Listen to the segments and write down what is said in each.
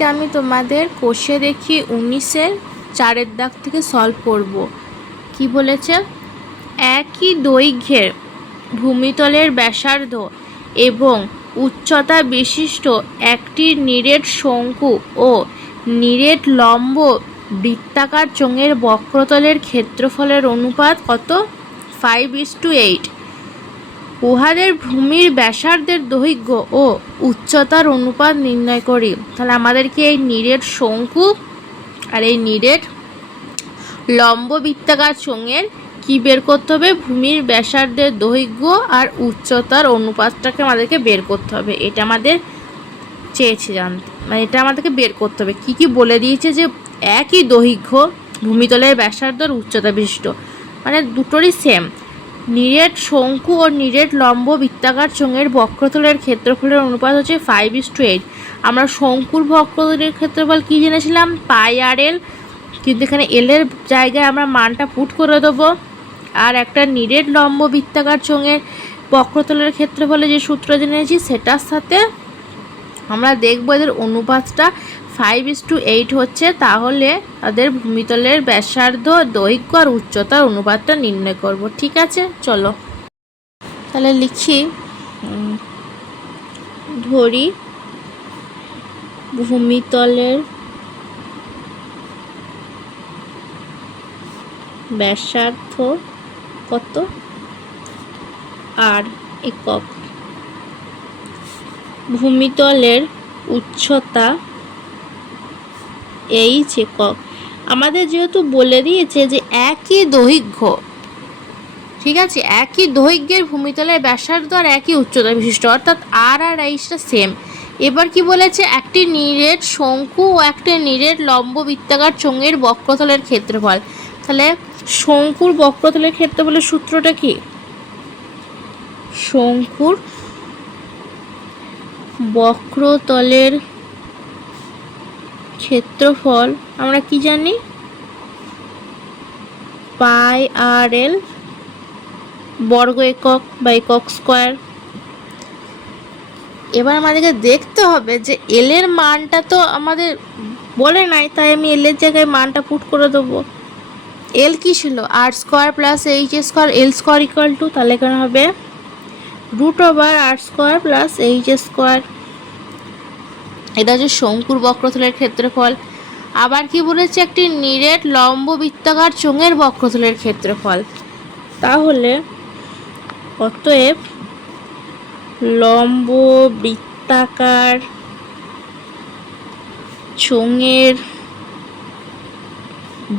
আজকে আমি তোমাদের কোষে দেখি 19-এর 4-এর দাগ থেকে সলভ করব। কি বলেছে? একই দৈর্ঘ্যের ভূমিতলের ব্যাসার্ধ এবং উচ্চতা বিশিষ্ট একটি নিরেট শঙ্কু ও নিরেট লম্ব বৃত্তাকার চোঙের বক্রতলের ক্ষেত্রফলের অনুপাত কত? 5:8। উহাদের ভূমির ব্যাসার্ধের দৈর্ঘ্য ও উচ্চতার অনুপাত নির্ণয় করি। তাহলে আমাদেরকে এই নিরেট শঙ্কু আর এই নিরেট লম্ব বৃত্তাকার চোঙের কি বের করতে হবে? ভূমির ব্যাসার্ধের দৈর্ঘ্য আর উচ্চতার অনুপাতটাকে আমাদেরকে বের করতে হবে। এটা আমাদের চেয়েছে জানতে, মানে এটা আমাদেরকে বের করতে হবে। কি বলে দিয়েছে? যে একই দৈর্ঘ্য ভূমিতলের ব্যাসার্ধ আর উচ্চতা বিশিষ্ট, মানে দুটোরই সেম নিরেট শঙ্কু ও নিরেট লম্ব বৃত্তাকার চোঙের বক্রতলের ক্ষেত্রফলের অনুপাত হচ্ছে 5:8। আমরা শঙ্কুর বক্রতলের ক্ষেত্রফল কি জেনেছিলাম? পাই আর এল, কিন্তু এখানে এলের জায়গায় আমরা মানটা পুট করে দেবো। আর একটা নিরেট লম্ব বৃত্তাকার চোঙের বক্রতলের ক্ষেত্রফলে যে সূত্র জেনেছি সেটার সাথে আমরা দেখবো এদের অনুপাতটা 5:8 হচ্ছে। তাহলে তাদের ভূমিতলের ব্যাসার্ধ, দৈর্ঘ্য আর উচ্চতার অনুপাতটা নির্ণয় করব। ঠিক আছে, চলো তাহলে লিখি। ধরি ভূমিতলের ব্যাসার্ধ কত? আর একক। ভূমিতলের উচ্চতা এইচ একক। আমাদের যেহেতু বলে দিয়েছে যে একই দৈর্ঘ্য, ঠিক আছে, একই দৈর্ঘ্যের ভূমিতলের ব্যাসার্ধ আর একই উচ্চতা বিশিষ্ট, অর্থাৎ আর আর এইচটা সেম। এবার কি বলেছে? একটি নিরেট শঙ্কু ও একটি নিরেট লম্ব বৃত্তাকার চোঙের বক্রতলের ক্ষেত্রফল। তাহলে শঙ্কুর বক্রতলের ক্ষেত্রফলের সূত্রটা কি? শঙ্কুর বক্রতলের ক্ষেত্রফল আমরা কি জানি? পাই আর এল বর্গ একক বা একক স্কোয়ার। এবার আমাদেরকে দেখতে হবে যে এল এর মানটা তো আমাদের বলে নাই, তাই আমি এল এর জায়গায় মানটা পুট করে দেবো। এল কি ছিল? R square plus H square, L square equal to, তাহলে এখানে হবে √আর স্কোয়ার প্লাস এইচ স্কোয়ার। এটা হচ্ছে শঙ্কুর বক্রতলের ক্ষেত্রফল। আবার কি বলেছে? একটি নিরেট লম্ব বৃত্তাকার চোঙের বক্রতলের ক্ষেত্রফল। তাহলে অতএব লম্ব বৃত্তাকার চোঙের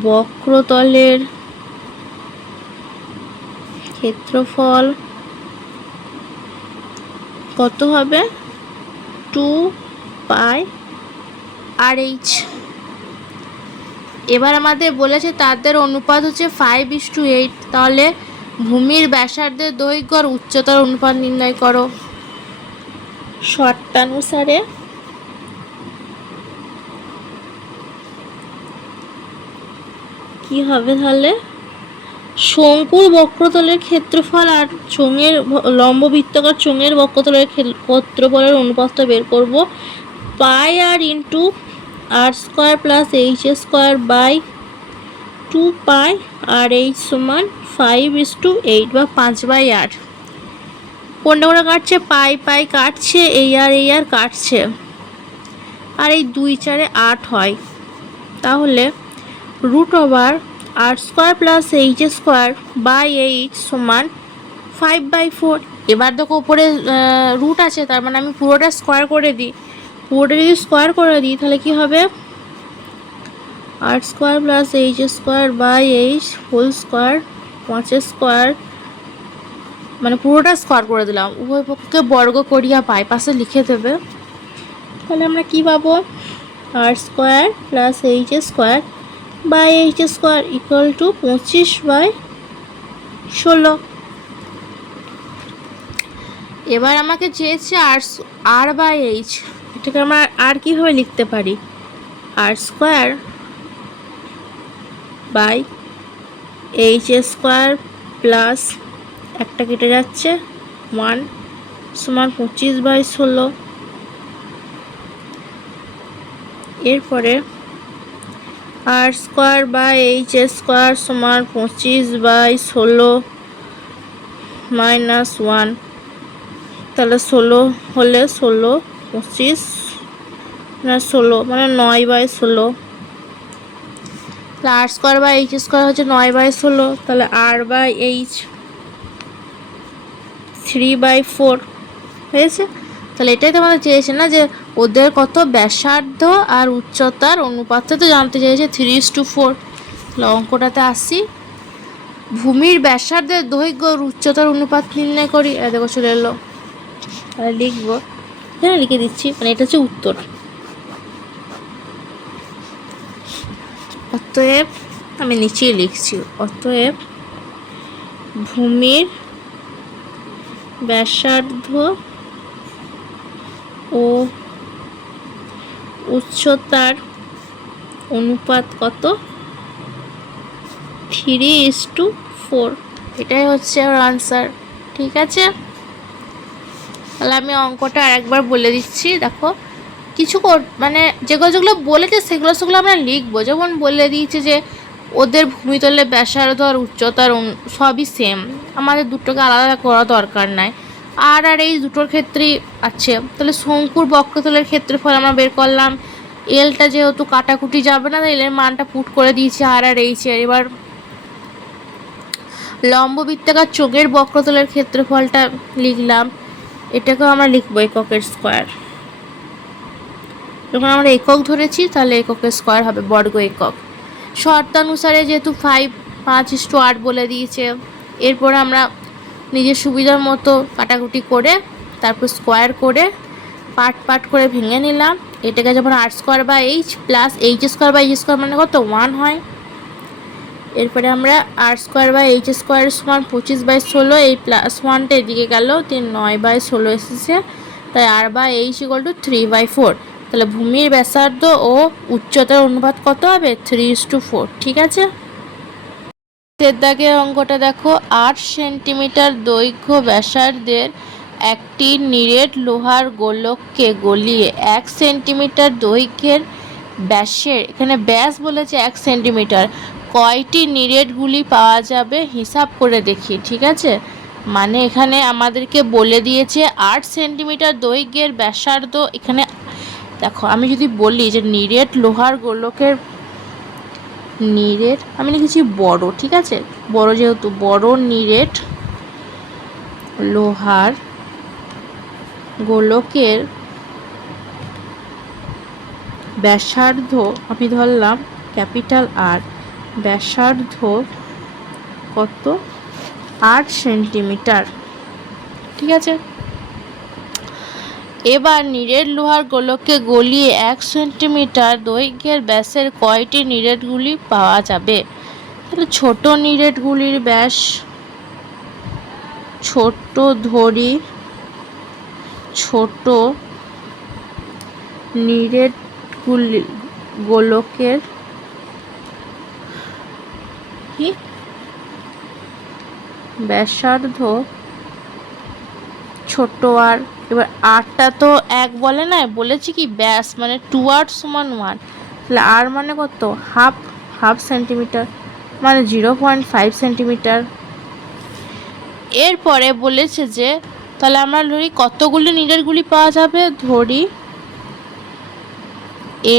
বক্রতলের ক্ষেত্রফল কত হবে? 2πr/h। এবার আমাদের বলেছে তাদের অনুপাত হচ্ছে 5:8। তাহলে ভূমির ব্যাসার্ধের দৈর্ঘ্য আর উচ্চতার অনুপাত নির্ণয় করো। শর্তানুসারে কি হবে? তাহলে শঙ্কুর বক্রতলের ক্ষেত্রফল আর চোঙের লম্ব বৃত্তাকার চোঙের বক্রতলের ক্ষেত্রফলের অনুপাতটা বের করব। Pi R into R square plus H square by 2πr/h সমান 5:8 বা 5/8। কোনটা করে কাটছে? পাই পাই কাটছে, এই আর কাটছে, আর এই 2 4 8 হয়। তাহলে √আর square plus H square by H সমান 5/4। এবার দেখো উপরে রুট আছে, তার মানে আমি পুরোটা স্কোয়ার করে দিই। পুরোটা যদি স্কোয়ার করে দিই তাহলে কি হবে? আর square plus H square by H whole square 5 square, মানে পুরোটা স্কোয়ার করে দিলাম। উভয় পক্ষকে বর্গ করিয়া পাই, পাশে লিখে দেবে। তাহলে আমরা কি পাবো? R square plus H square by H square equal to 25/16। এবার আমাকে চেয়েছে আর বাই এইচ। এটাকে আমরা আর কীভাবে লিখতে পারি? R square by H square plus একটা কেটে যাচ্ছে 1 সমান 25/16। এরপরে R square by H square সমান 25/16 -1। তাহলে 16 হলে 16, 25 না 16 মানে 9/16। তাহলে আর স্কোয়ার বাই এইচ স্কোয়ার হচ্ছে 9/16। তাহলে আর বাই এইচ 3/4 হয়েছে। তাহলে এটাই তো আমাদের চেয়েছে না, যে ওদের কত ব্যাসার্ধ আর উচ্চতার অনুপাতটা তো জানতে চেয়েছে 3:4। তাহলে অঙ্কটাতে আসি, ভূমির ব্যাসার্ধের দৈর্ঘ্য আর উচ্চতার অনুপাত নির্ণয় করি। দেখো চলে এলো। তাহলে লিখবো, এখানে লিখে দিচ্ছি, মানে এটা হচ্ছে উত্তর। অতএব আমি নিচেই লিখছি, অতএব ভূমির ব্যাসার্ধ ও উচ্চতার অনুপাত কত? 3:4। এটাই হচ্ছে আমার আনসার। ঠিক আছে, তাহলে আমি অঙ্কটা আরেকবার বলে দিচ্ছি। দেখো কিছু মানে যেগুলো বলেছে সেগুলো আমরা লিখবো। যেমন বলে দিয়েছে যে ওদের ভূমিতলের ব্যাসার্ধ আর উচ্চতার সবই সেম, আমাদের দুটোকে আলাদা করা দরকার নাই। আর এই দুটোর ক্ষেত্রেই আছে। তাহলে শঙ্কুর বক্রতলের ক্ষেত্রফল আমরা বের করলাম। এলটা যেহেতু কাটাকুটি যাবে না, তাই এলের মানটা পুট করে দিয়েছি আর এইচের। এবার লম্ব বৃত্তাকার চোখের বক্রতলের ক্ষেত্রফলটা লিখলাম। এটাকেও আমরা লিখবো এককের স্কোয়ার। যখন আমরা একক ধরেছি তাহলে এককের স্কোয়ার হবে বর্গ একক। শর্তানুসারে যেহেতু 5:8 বলে দিয়েছে, এরপরে আমরা নিজের সুবিধার মতো কাটাকুটি করে তারপর স্কোয়ার করে পার্ট করে ভেঙে নিলাম। এটাকে যেমন R square by H plus H square by H square মানে কত 1 হয়। এরপরে আমরা R square by H square সমান 25/16, এই প্লাস 1টা এদিকে গেল, 9/16 এসেছে। তাই আর বাই এইচ ইকুয়াল টু 3/4। তাহলে ভূমির ব্যাসার্ধ ও উচ্চতার অনুপাত কত হবে? 3:4। ঠিক আছে, দাগের অঙ্কটা দেখো। 8 সেন্টিমিটার দৈর্ঘ্য ব্যাসার্ধের একটি নিরেট লোহার গোলককে গলিয়ে 1 সেন্টিমিটার দৈর্ঘ্যের ব্যাসের, এখানে ব্যাস বলেছে 1 সেন্টিমিটার, কয়টি নিরেটগুলি পাওয়া যাবে হিসাব করে দেখি। ঠিক আছে, মানে এখানে আমাদেরকে বলে দিয়েছে 8 সেন্টিমিটার দৈর্ঘ্যের ব্যাসার্ধ। এখানে দেখো আমি যদি বলি যে নিরেট লোহার গোলকের নিরেট, আমি লিখেছি বড়। ঠিক আছে, বড়, যেহেতু বড় নিরেট লোহার গোলকের ব্যাসার্ধ আমি ধরলাম ক্যাপিটাল আর, ব্যাসার্ধ কত? 8 সেন্টিমিটার। ঠিক আছে, এবার নিরেট লোহার গোলককে গলিয়ে 1 সেন্টিমিটার দৈর্ঘ্যের ব্যাসের কয়টি নিরেটগুলি পাওয়া যাবে? তাহলে ছোট নিরেটগুলির ব্যাস, ছোট ধরি, ছোট নিরেটগুলি গোলকের কি ব্যাসার্ধ ছোট আর, এবার আরটা তো 1 বলে না, বলেছি কি ব্যাস মানে 2r সমান 1। তাহলে আর মানে কত? হাফ সেন্টিমিটার মানে 0.5 সেন্টিমিটার। এরপরে বলেছে যে তাহলে আমরা ধরি কতগুলি নিরেটগুলি পাওয়া যাবে, ধরি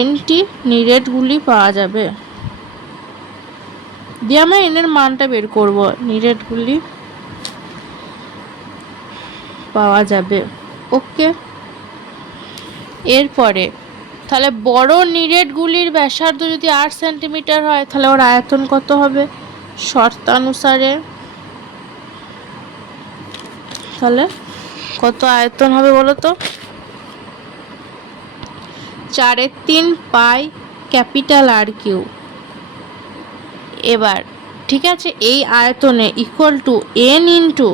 nটি নিরেটগুলি পাওয়া যাবে, দিয়ে আমরা এনের মানটা বের করব। নিরেটগুলি পাওয়া যাবে, ওকে। এরপরে তাহলে বড় নিরেটগুলির ব্যাসার্ধ যদি 8 সেন্টিমিটার হয়, তাহলে ওর আয়তন কত হবে শর্তানুসারে? তাহলে কত আয়তন হবে বলো তো? 4/3 পাই ক্যাপিটাল আর কিউ। এবার ঠিক আছে, এই আয়তনে ইকুয়াল টু n ইন্টু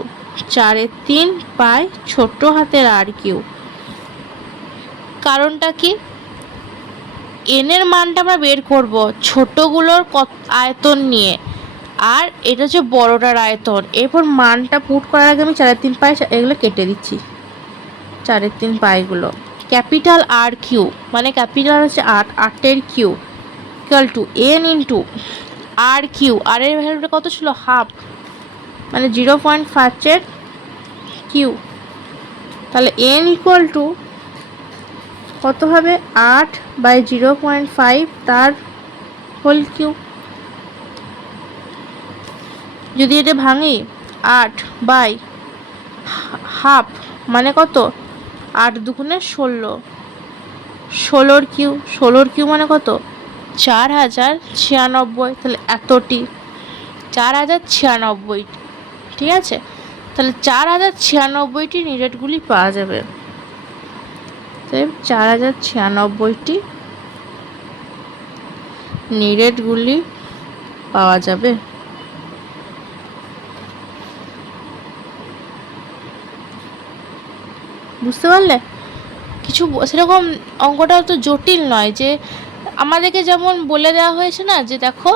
4/3 পাই ছোট হাতের আর কিউ। কারণটা কি? n এর মানটা আমরা বের করব ছোটগুলোর আয়তন নিয়ে, আর এটা হচ্ছে বড়টার আয়তন। এরপর মানটা পুট করার আগে আমি 4/3 পাই এগুলো কেটে দিচ্ছি, 4/3 পাইগুলো ক্যাপিটাল আর কিউ, মানে ক্যাপিটাল হচ্ছে 8, 8-এর Q equal to N into R Q, R এর ভ্যালুটা কত ছিল হাফ, মানে 0.5 কিউ। তাহলে এন ইকুয়াল টু কত হবে 8/0.5 তার হোল কিউ। যদি এটা ভাঙি 8/হাফ মানে কত 8 দুগুণে 16, 16-র কিউ, 16-র কিউ মানে কত 4096, তাহলে এতটি 4096, ঠিক আছে। তাহলে 4096টি নিরেটগুলি পাওয়া যাবে, তাই 4096টি নিরেটগুলি পাওয়া যাবে। বুঝতে পারলে? কিছু সেরকম অঙ্কটা তো জটিল নয়, যে আমাদেরকে যেমন বলে দেওয়া হয়েছে না, যে দেখো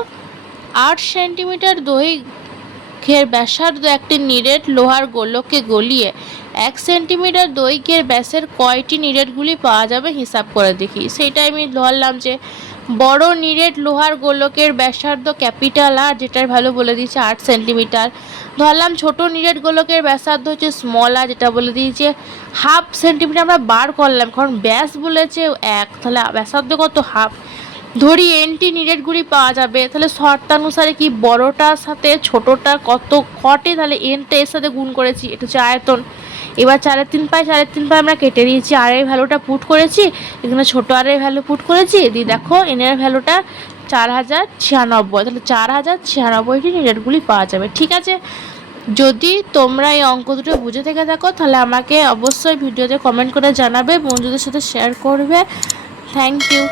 8 সেন্টিমিটার দৈর্ঘ্যের ব্যাসার্ধ একটি নিরেট লোহার গোলককে গলিয়ে 1 সেন্টিমিটার দৈর্ঘ্যের ব্যাসের কয়টি নিরেটগুলি পাওয়া যাবে হিসাব করে দেখি। সেইটাই আমি ধরলাম যে বড় নিরেট লোহার গোলকের ব্যাসার্ধ ক্যাপিটাল আর, যেটার ভ্যালু বলে দিয়েছে 8 সেন্টিমিটার। ধরলাম ছোট নিরেট গোলকের ব্যাসার্ধ হচ্ছে স্মল আর, যেটা বলে দিয়েছে হাফ সেন্টিমিটার। আমরা বার করলাম কারণ ব্যাস বলেছে 1, তাহলে ব্যাসার্ধ কত হাফ। ধরি এনটি নিরেটগুলি পাওয়া যাবে, তাহলে শর্তানুসারে কি বড়টার সাথে ছোটটা কটে, তাহলে এনটা এর সাথে গুণ করেছি, এটা হচ্ছে আয়তন। এবার 4/3 4/3 আমরা কেটে দিয়েছি, আর এর ভ্যালুটা পুট করেছি এখানে, ছোট আর এর ভ্যালু পুট করেছি, দিয়ে দেখো এনের ভ্যালুটা 4096, তাহলে 4096টি নিরেটগুলি পাওয়া যাবে। ঠিক আছে, যদি তোমরা এই অঙ্ক দুটো বুঝে থেকে থাকো তাহলে আমাকে অবশ্যই ভিডিওতে কমেন্ট করে জানাবে, বন্ধুদের সাথে শেয়ার করবে। Thank you.